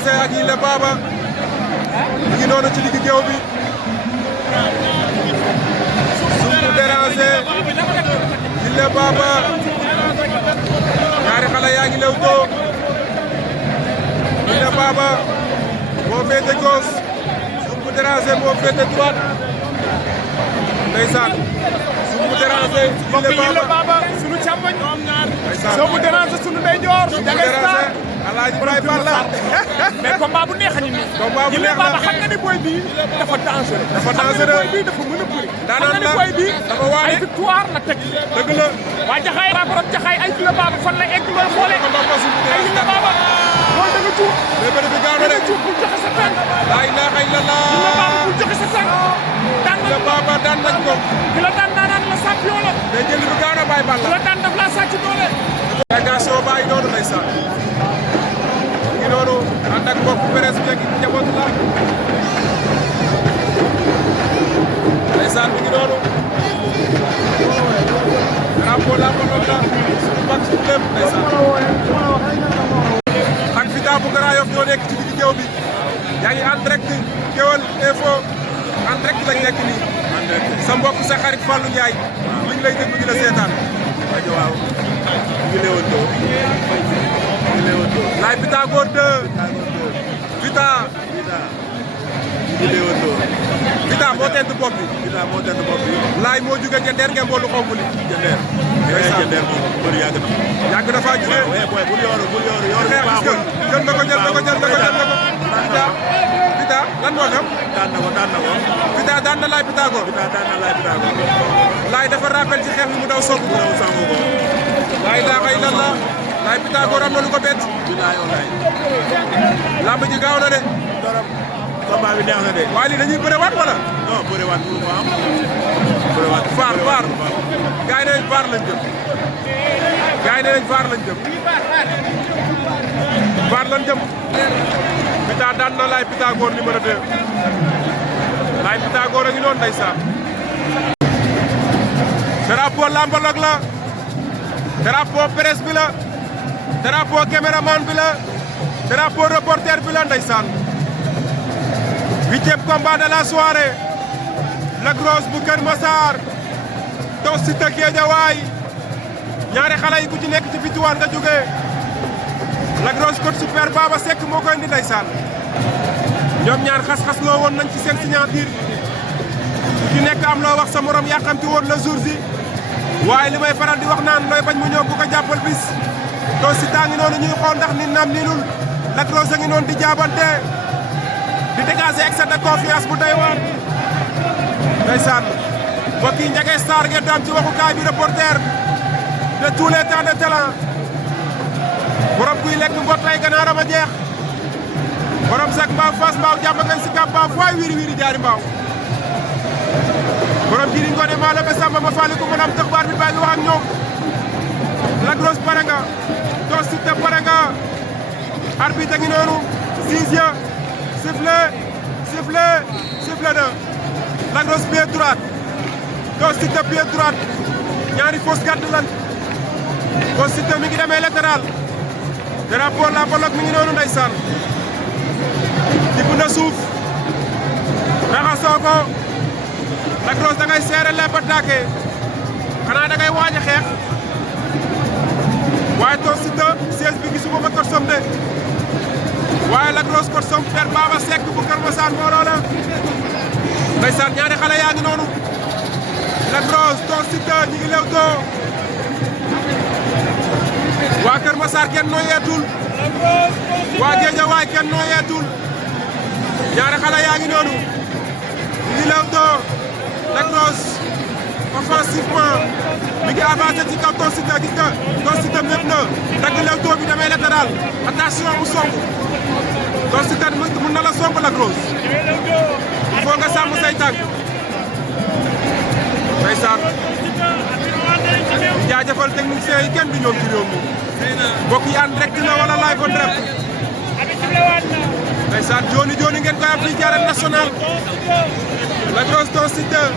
Déranger ak Yile Baba mu ngi noonu ci digg géew bi Soumou Déranger Yile Baba ñaari xale yaa ngi lewtoo Yile Baba moo féete gauche Soumou Déranger moo féete droite ndeysaan Soumou Déranger Yile Baba sunu càmmoñ Soumou Déranger sunu ndeyjoor Alaaji Baye Fall la mais combat bu neex a ngi nii. combat bu neex la Yile Baba xam nga ni boy bii dafa dangereux. dafa dangereux boy bii dafa mën a bëri. daanaan la xam nga ni boy bii dafa waane ay victoire la teg. dëgg la waa Jaxaay waa borom Jaxaay ay Yile Baba fan la egg loolu xoolee. ay Yile Baba loolu da nga tuur. mais bëri bi gaaw na rek tuur bul joxe sa tànk. laa ilaaha illallah Yile Baba bul joxe sa tànk. daan Yile Baba daan nañ ko ki la daan daanaan la champion la. mais jël bi gaaw na Baye Fall ki la la daan daf laa sàcc doole. délégation baa ngi noonu ndeysaan ngi noonu ànd ak mbokk presse bi ak njaboot la ndeysaan mi ngi noonu drapeau la ko la suñu mag suñu lépp ndeysaan ak Vita bu Grand Yoff ñoo nekk ci digg géew bi yaa ngi en direct Kewel Info en direct lañ nekk nii sa mbokk sa xarit Fallou Ndiaye mi ngi lay déglu di la seetaan waaw Laye Pythagore 2 Vita Vita moo tent bopp bi Laye moo jóge ca der ngeen boolu xonk li Jëndeer moom bëri yàgg na faa jóge bul yooru baaxul jël na ko Vita lan moo xam daan na ko Vita daan na Laye Pythagore Laye dafa rappel ci xeex bi mu daw song ko laa ilaaha illallah Laye Pythagore am na lu ko bett lamb ji gaaw na de torop combat bi neex na de waaye lii dañuy bërewaat wala non bërewaat mënu ko am faar gaay ne faar lañ jëm gaay ne faar lañ jëm Vita daan na Laye Pythagore numéro 2 Laye Pythagore a ngi noonu ndeysaan drapeau lambalog la drapeau presse bi la drapeau caméraman bi la drapeau reporter bi la ndeysaan 8e combat de la soirée Lac Rose bu Kër Massar Tos Siteu Guédiawaye ñaari xale yi ku ci nekk ci victoire nga jógee Lac Rose coach super Baba Seck moo koy indi ndeysaan ñoom ñaar xas-xas loo woon nañ ci seen signature ku ci nekk am loo wax sa morom yàqamti woon la jour si waaye li may faral di wax naan looy bañ mu ñëw bu ko jàppal bis Tos Siteu ngi noonu ñuy xool ndax nit naam niinul Lac Rose a ngi noonu di jaabante di dégager excès de confiance bu doy waar ndeysaan mbokk yi Ndiaga Star ngeen doon ci waxukaay bi reporter de tous les temps de talent borom kuy lekk mbot lay ganaaram a jeex borom sak mbaaw fas mbaaw jàmm ngeen si kàpp mbaaw fooy wiiri jaari mbaaw borom jiri ngoone maa la ba samba ma faali ko mën am tax baar bi baa ngi wax ak ñoom Lac Rose pare nga Tos Siteu pare nga arbitre ngi noonu sixième sifflet na Lac Rose pied droite Tos Siteu pied droite ñaari fausse garde lan Tos Siteu mi ngi demee latéral drapeau la bolok mi ngi noonu ndeysaan tibb na suuf raxasoo ko Lac Rose da ngay seere lépp attaqué xanaa da ngay waaj a xeex waaye Tos Siteu siège bi gisuma ko korsom de waaye Lac Rose korsom per Baba Seck bu Kër Massar mbooloo la ndeysaan ñaari xale yaa ngi noonu Lac Rose Tos Siteu ñi ngi lewtoo waa Kër Massar kenn nooyeetul waa Guédiawaye kenn nooyeetul ñaari xale yaa ngi noonu ñi ngi lewtoo Lac Rose offensivement mi ngi avancé ci kaw Tos Siteu gis nga Tos Siteu mépp na dagg lewtoo bi damay latéral attention mu song Tos Siteu mun na la song Lac Rose il faut nga sàmm say tànk ndeysaan jaajëfal techniciens yi kenn du ñoom ci réew mi mbokk yi en direct na wala live on direct ndeysaan jooni ngeen koy am fii ci arène nationale Lac Rose Tos Siteu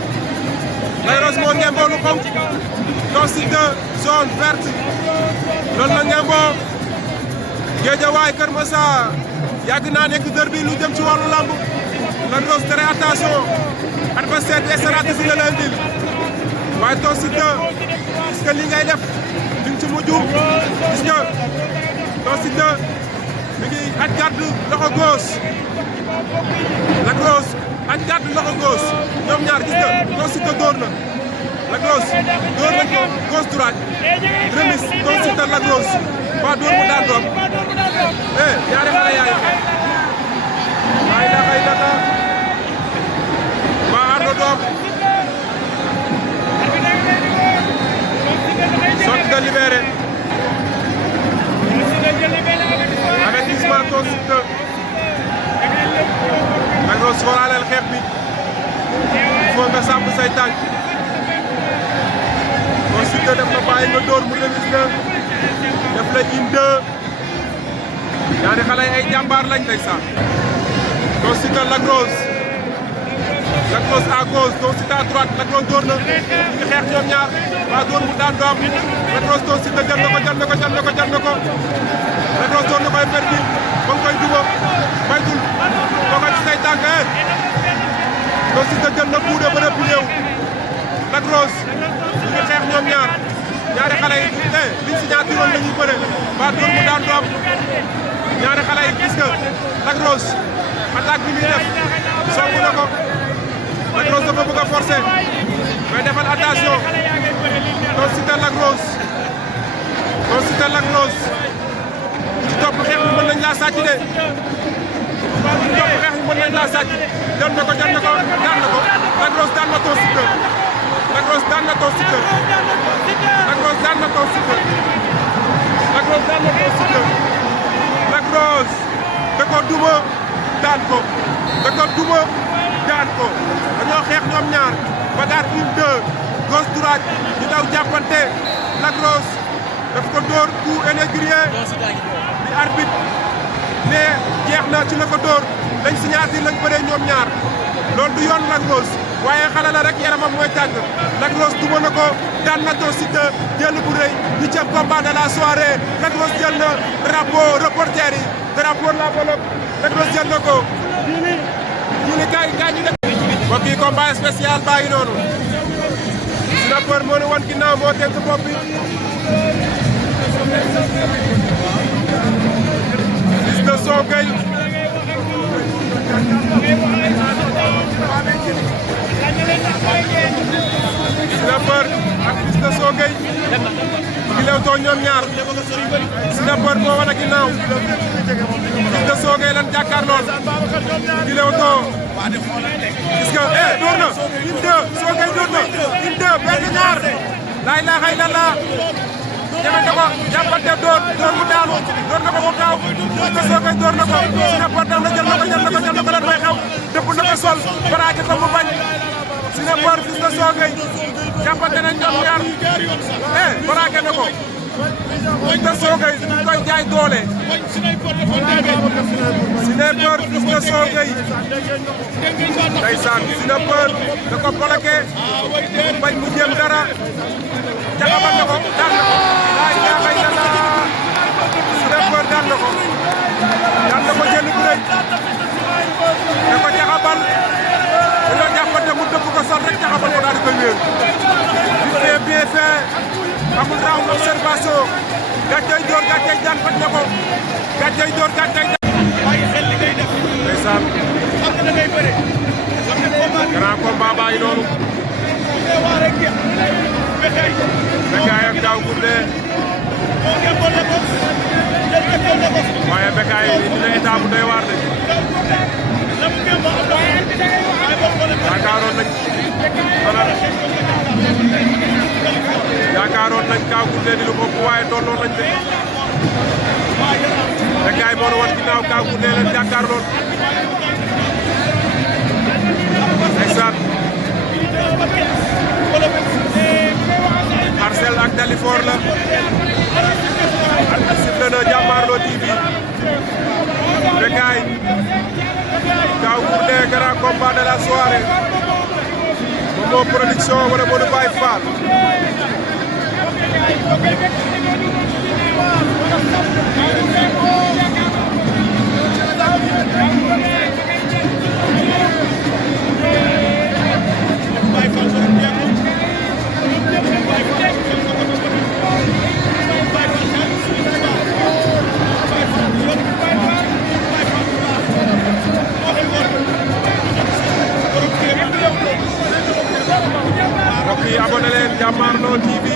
Lac Rose moo ngemboo lu xonk Tos Siteu jaune verte loolu la ngemboo Guédiawaye Keur Massar yàgg naa nekk derby lu jëm ci wàllu lamb Lac Rose tere attention adversaire bi stratégie la leen dil waaye Tonn Siteu gis nga li ngay def duñ ci mujj gis nga Tonn Siteu mi ngi aj gàddu loxo gauche Lac Rose aj gàddu loxo gauche ñoom ñaar gis nga Tonn Siteu dóor na Lac Rose dóor nañ ko gauche droite remise Tonn Siteu Lac Rose waa dóor mu daan doom ñaari xale yaay la xay data waa ardo doom sortie de libéré avertissement Tonn Siteu Lac Rose xoolaaleel xeex bi il faut nga sàmm say tànk Tonn Siteu def na bàyyi nga dóor mu remise la def la inde ñaari xale ay jàmbaar lañ ndeysaan Tonn Siteu Lac Rose à gauche Tonn Siteu à droite Lac Rose dóor na ñu ngi xeex ñoom ñaar waa dóor mu daan doom Lac Rose Tonn Siteu jël na ko Lac Rose dóor na koy perdi ba nga koy duba baytul boo ci say tànk Tonn Siteu jël na kuude ba nëpp ñëw Lac Rose ñu ngi xeex ñoom ñaar ñaari xale yi liñ si ñaar tiroon la ñuy bëre waa dóor mu daan doom ñaari xale yi gis nga Lac Rose attaque bi muy def song na ko Lac Rose dafa bëgg a forcer mais defal attention Tonn Siteu Lac Rose ci topp xeex bi mën nañ laa sàcc de ci topp xeex bi mën nañ laa sàcc jël na ko daan na ko Lac Rose daan na Tonn Siteu Lac Rose daan na Tonn Siteu Lac Rose daan na Tonn Siteu Lac Rose daan na Tonn Siteu Lac Rose da ko duma daan ko dañoo xeex ñoom ñaar bagarre 1-2 gauche droite ñu daw jàppante Lac Rose daf ko dóor coup énégrien bi arbitre ne jeex na ci la ko dóor lañ signature lañ bëree ñoom ñaar loolu du yoon Lac Rose waaye xale la rek yaramam mooy tàng Lac Rose duma na ko daan na Tonn Siteu jël bu rëy 8e combat de la soirée Lac Rose jël na drapeau reporter yi drapeau la bolok Lac Rose jël na ko jili kaay ñu def mbokk yi combat spécial baa ngi noonu Snapper moo ne wan ginnaaw moo teg bopp bi Fils de Sokay Snapper ak Fils de Sokay ngi lewtoo ñoom ñaar Snapper moo wan a ginnaaw Fils de Sokay lan jàkkaarlool ngi lewtoo gis nga door na inde Sokay door na inde benn ñaar laa ilaaha illallah ñeme na ko jàppante door mu daanu door na ko mu daaw Fils de Sokay door na ko Snapper daw na jël na ko lan mooy xew dëpp na ko sol baraake ko mu bañ Snapper Fils de Sokay jàppante nañ ñoom ñaar baraake na ko Fils de Sokay ñu koy jaay doole Snapper Fils de Sokay ndeysaan Snapper da ko bloqué bañ mu jéem dara jaxabal na ko daan na ko laa ilaaha illallah Snapper daan na ko jël bu rëy da ko jaxabal dañoo jàppante mu dëpp ko sol rek jaxabal ko daal di koy wéer bien fait amul round observation gàccey door gàccey daan faj na ko gàccey door gàccey daan ndeysaan grand combat baa ngi noonu Bécaye ak Daw Gourdin waaye Bécaye dina état bu doy waar de yaakaaroon nañ Daw Gourdin di lu bokk waaye tolloon nañ de Bécaye moo wan ginnaaw Daw Gourdin leen jàkkaarloon ndeysaan Marcel ak Dalifor la arbitre sifflé na Jàmbaarloo TV Bécaye Daw Gourdin grand combat de la soirée Momo Production wala Modou Baye Fall Jàmmaarloo TV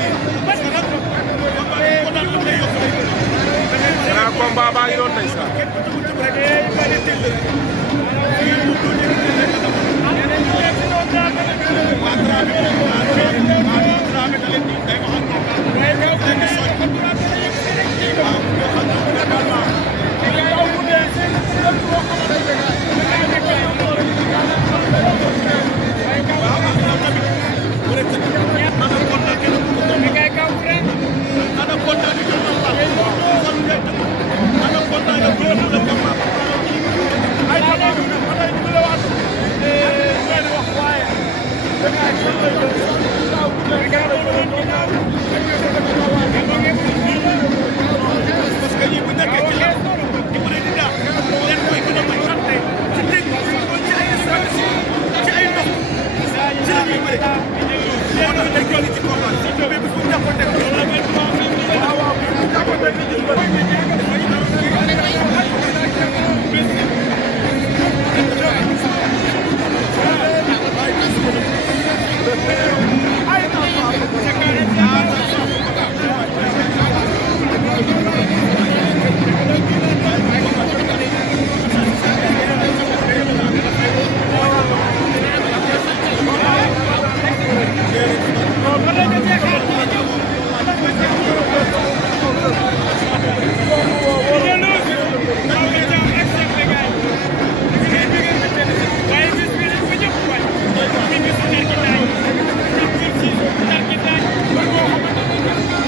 grand combat baa ngi doon ndeysaan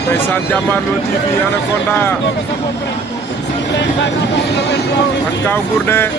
ndeysaan Jàmmaarloo TV Anaconda ak Kaw Gourdin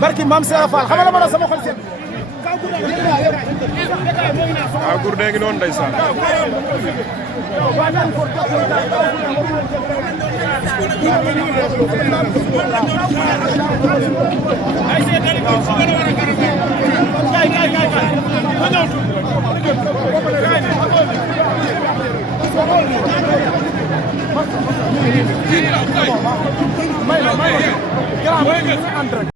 barki maam Seera Fall xam nga la ma sama xol seen waaw Gourdin ngi noonu ndeysaan